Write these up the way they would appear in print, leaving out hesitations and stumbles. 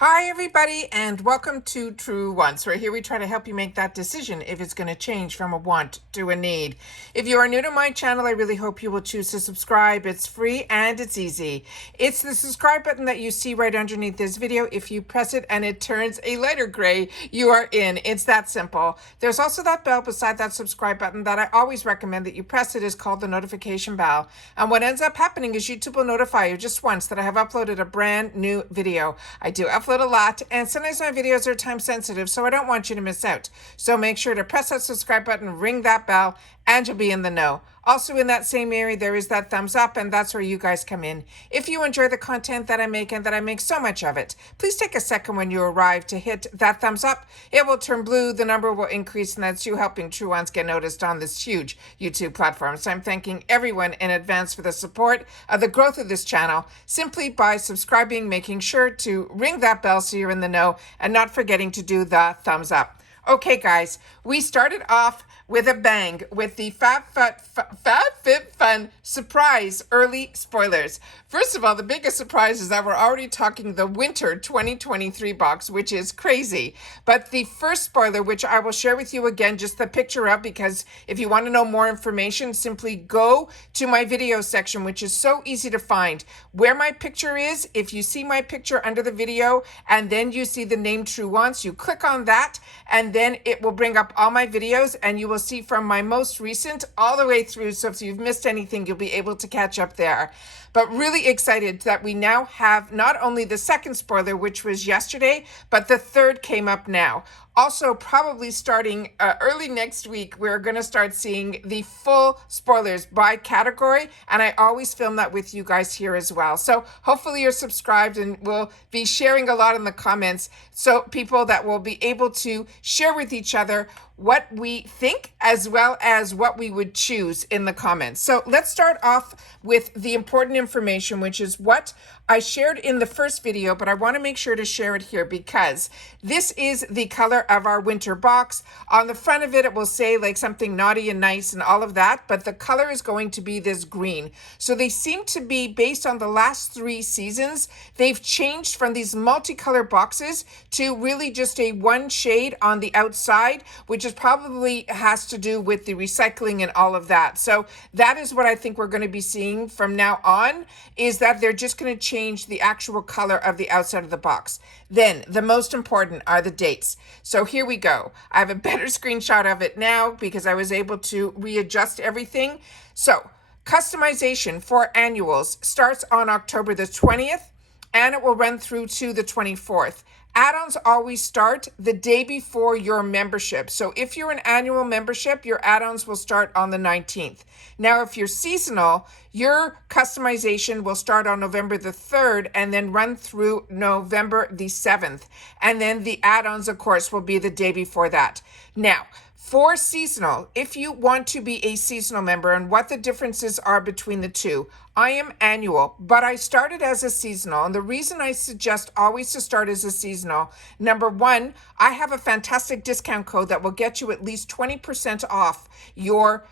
Hi everybody and welcome to True Wants, where here we try to help you make that decision if it's going to change from a want to a need. If you are new to my channel, I really hope you will choose to subscribe. It's free and it's easy. It's the subscribe button that you see right underneath this video. If you press it and it turns a lighter gray, you are in. It's that simple. There's also that bell beside that subscribe button that I always recommend that you press. It is called the notification bell. And what ends up happening is YouTube will notify you just once that I have uploaded a brand new video. I do upload a lot, and sometimes my videos are time sensitive, so I don't want you to miss out. So make sure to press that subscribe button, ring that bell, and you'll be in the know. Also in that same area, there is that thumbs up, and that's where you guys come in. If you enjoy the content that I make and that I make so much of it, please take a second when you arrive to hit that thumbs up. It will turn blue, the number will increase, and that's you helping True Ones get noticed on this huge YouTube platform. So I'm thanking everyone in advance for the support of the growth of this channel, simply by subscribing, making sure to ring that bell so you're in the know, and not forgetting to do the thumbs up. Okay, guys, we started off with a bang with the FABFITFUN surprise early spoilers. First of all, the biggest surprise is that we're already talking the winter 2023 box, which is crazy. But the first spoiler, which I will share with you again, just the picture of, because if you want to know more information, simply go to my video section, which is so easy to find. Where my picture is, if you see my picture under the video and then you see the name True Wants, you click on that and then it will bring up all my videos, and you will see from my most recent all the way through. So if you've missed anything, you'll be able to catch up there. But really excited that we now have not only the second spoiler, which was yesterday, but the third came up now. Also, probably starting early next week, we're going to start seeing the full spoilers by category. And I always film that with you guys here as well. So hopefully you're subscribed, and we'll be sharing a lot in the comments. So people that will be able to share with each other what we think as well as what we would choose in the comments. So let's start off with the important information, which is what I shared in the first video, but I want to make sure to share it here because this is the color of our winter box. On the front of it, it will say like something naughty and nice and all of that, but the color is going to be this green. So they seem to be based on the last 3 seasons. They've changed from these multicolor boxes to really just a one shade on the outside, which is probably has to do with the recycling and all of that. So that is what I think we're going to be seeing from now on, is that they're just going to change the actual color of the outside of the box. Then the most important are the dates. So here we go. I have a better screenshot of it now because I was able to readjust everything. So customization for annuals starts on October the 20th and it will run through to the 24th. Add-ons always start the day before your membership. So if you're an annual membership, your add-ons will start on the 19th. Now, if you're seasonal, your customization will start on November the 3rd and then run through November the 7th. And then the add-ons, of course, will be the day before that. Now, for seasonal, if you want to be a seasonal member and what the differences are between the two, I am annual, but I started as a seasonal. And the reason I suggest always to start as a seasonal, number one, I have a fantastic discount code that will get you at least 20% off your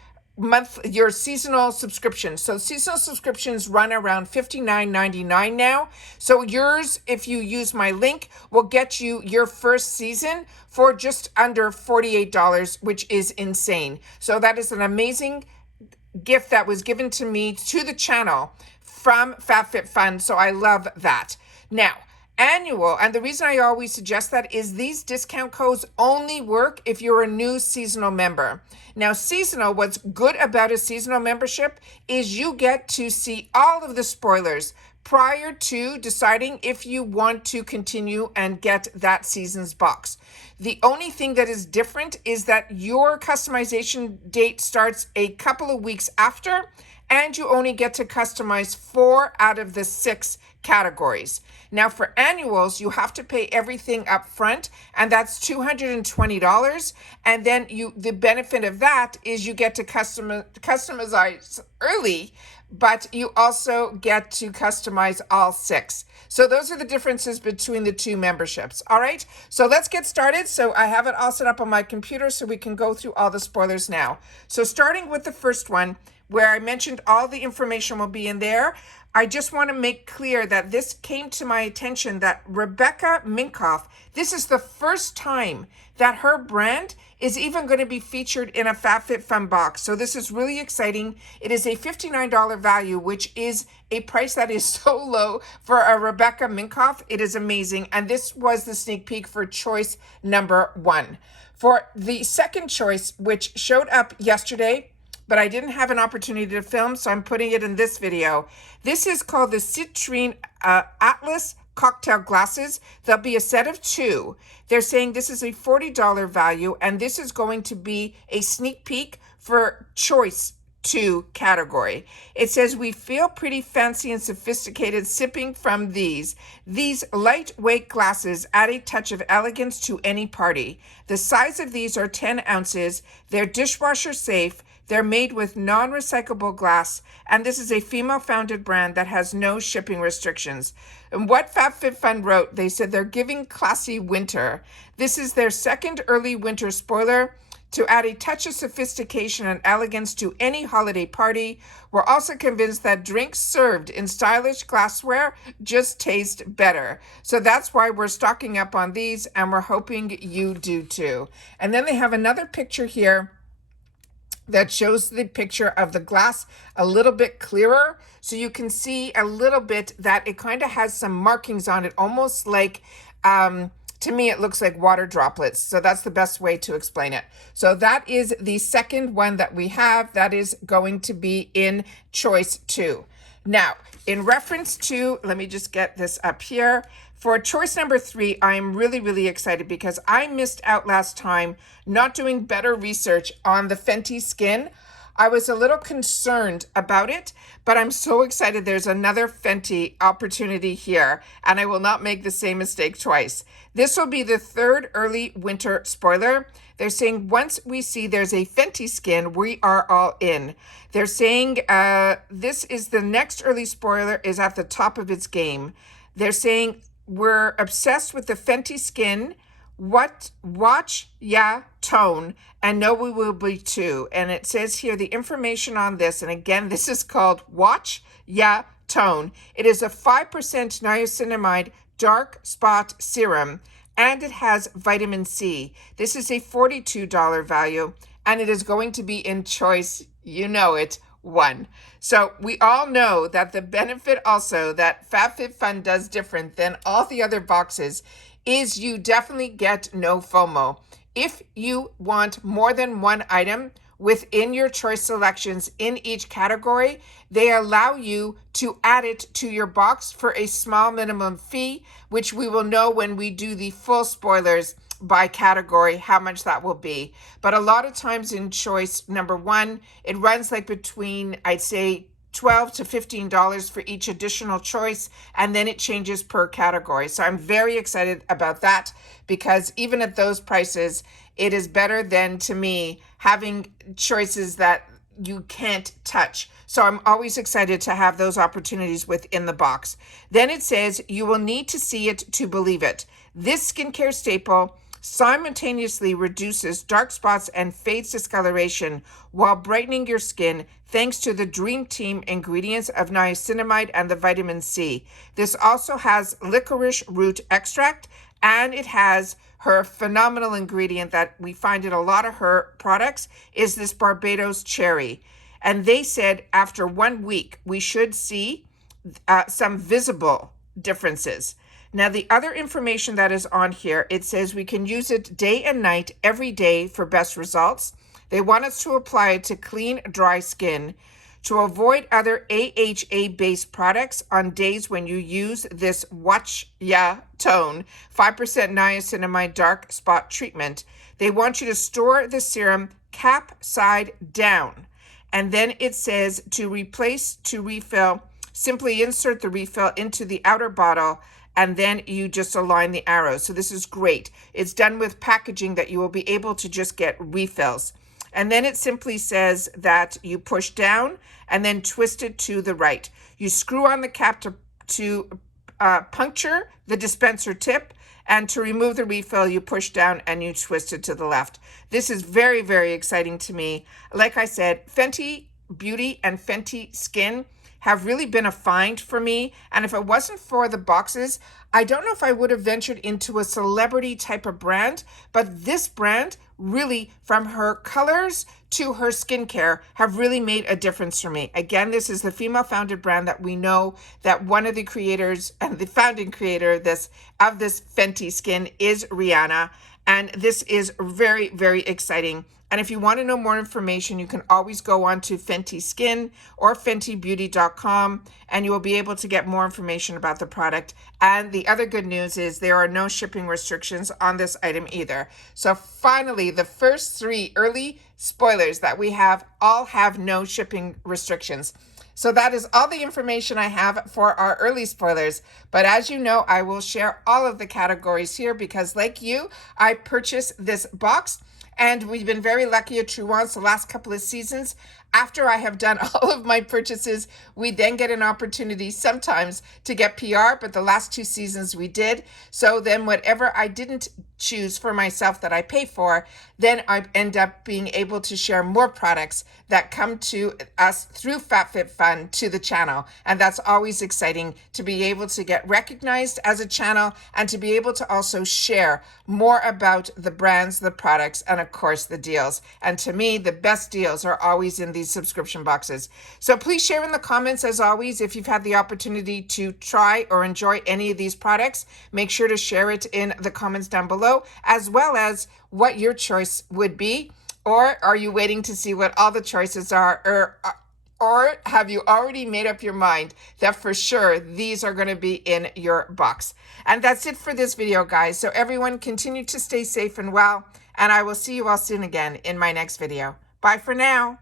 seasonal subscription. So seasonal subscriptions run around $59.99 now. So yours, if you use my link, will get you your first season for just under $48, which is insane. So that is an amazing gift that was given to me to the channel from FABFITFUN. So I love that. Now, annual, and the reason I always suggest that is these discount codes only work if you're a new seasonal member. Now, seasonal, what's good about a seasonal membership is you get to see all of the spoilers prior to deciding if you want to continue and get that season's box. The only thing that is different is that your customization date starts a couple of weeks after, and you only get to customize 4 out of the 6 categories. Now for annuals, you have to pay everything up front, and that's $220. And then the benefit of that is you get to customize early, but you also get to customize all 6. So those are the differences between the two memberships. All right, so let's get started. So I have it all set up on my computer so we can go through all the spoilers now. So starting with the first one, where I mentioned all the information will be in there. I just want to make clear that this came to my attention that Rebecca Minkoff, this is the first time that her brand is even going to be featured in a FABFITFUN box. So this is really exciting. It is a $59 value, which is a price that is so low for a Rebecca Minkoff. It is amazing. And this was the sneak peek for choice number 1. For the second choice, which showed up yesterday, but I didn't have an opportunity to film, so I'm putting it in this video. This is called the Citrine Atlas cocktail glasses. There'll be a set of 2. They're saying this is a $40 value, and this is going to be a sneak peek for choice 2 category. It says, we feel pretty fancy and sophisticated sipping from these. These lightweight glasses add a touch of elegance to any party. The size of these are 10 ounces. They're dishwasher safe. They're made with non-recyclable glass, and this is a female-founded brand that has no shipping restrictions. And what FABFITFUN wrote, they said they're giving classy winter. This is their second early winter spoiler to add a touch of sophistication and elegance to any holiday party. We're also convinced that drinks served in stylish glassware just taste better. So that's why we're stocking up on these, and we're hoping you do too. And then they have another picture here that shows the picture of the glass a little bit clearer. So you can see a little bit that it kind of has some markings on it, almost like, to me, it looks like water droplets. So that's the best way to explain it. So that is the second one that we have. That is going to be in choice 2. Now, in reference to, let me just get this up here. For choice number 3, I'm really, really excited because I missed out last time not doing better research on the Fenty Skin. I was a little concerned about it, but I'm so excited there's another Fenty opportunity here, and I will not make the same mistake twice. This will be the third early winter spoiler. They're saying once we see there's a Fenty Skin, we are all in. They're saying this is the next early spoiler is at the top of its game. They're saying we're obsessed with the Fenty Skin. Watch ya tone, and know we will be too. And it says here the information on this, and again, this is called Watch Ya Tone. It is a 5% niacinamide dark spot serum, and it has vitamin C. This is a $42 value, and it is going to be in choice, you know it, 1. So we all know that the benefit also that FABFITFUN does different than all the other boxes is you definitely get no FOMO. If you want more than one item within your choice selections in each category, they allow you to add it to your box for a small minimum fee, which we will know when we do the full spoilers by category how much that will be. But a lot of times in choice number 1, it runs like between, I'd say, $12 to $15 for each additional choice, and then it changes per category. So I'm very excited about that because even at those prices, it is better than, to me, having choices that you can't touch. So I'm always excited to have those opportunities within the box. Then it says you will need to see it to believe it. This skincare staple simultaneously reduces dark spots and fades discoloration while brightening your skin thanks to the Dream Team ingredients of niacinamide and the vitamin C. This also has licorice root extract, and it has her phenomenal ingredient that we find in a lot of her products is this Barbados cherry. And they said after 1 week, we should see some visible differences. Now, the other information that is on here, it says we can use it day and night every day for best results. They want us to apply it to clean, dry skin, to avoid other AHA-based products on days when you use this Watch Ya Tone 5% niacinamide dark spot treatment. They want you to store the serum cap side down. And then it says to refill, simply insert the refill into the outer bottle, and then you just align the arrows. So this is great. It's done with packaging that you will be able to just get refills. And then it simply says that you push down and then twist it to the right. You screw on the cap to puncture the dispenser tip, and to remove the refill, you push down and you twist it to the left. This is very, very exciting to me. Like I said, Fenty Beauty and Fenty Skin have really been a find for me. And if it wasn't for the boxes, I don't know if I would have ventured into a celebrity type of brand, but this brand really, from her colors to her skincare, have really made a difference for me. Again, this is the female founded brand that we know that one of the creators and the founding creator of this Fenty Skin is Rihanna. And this is very, very exciting. And if you want to know more information, you can always go on to Fenty Skin or FentyBeauty.com, and you will be able to get more information about the product. And the other good news is there are no shipping restrictions on this item either. So finally, the first 3 early spoilers that we have all have no shipping restrictions. So that is all the information I have for our early spoilers. But as you know, I will share all of the categories here because like you, I purchased this box. And we've been very lucky at Truance the last couple of seasons. After I have done all of my purchases, we then get an opportunity sometimes to get PR, but the last 2 seasons we did. So then whatever I didn't choose for myself that I pay for, then I end up being able to share more products that come to us through FABFITFUN to the channel. And that's always exciting to be able to get recognized as a channel and to be able to also share more about the brands, the products, and of course the deals. And to me, the best deals are always in these subscription boxes. So please share in the comments, as always, if you've had the opportunity to try or enjoy any of these products. Make sure to share it in the comments down below, as well as what your choice would be. Or are you waiting to see what all the choices are? Or have you already made up your mind that for sure these are going to be in your box? And that's it for this video, guys. So everyone continue to stay safe and well. And I will see you all soon again in my next video. Bye for now.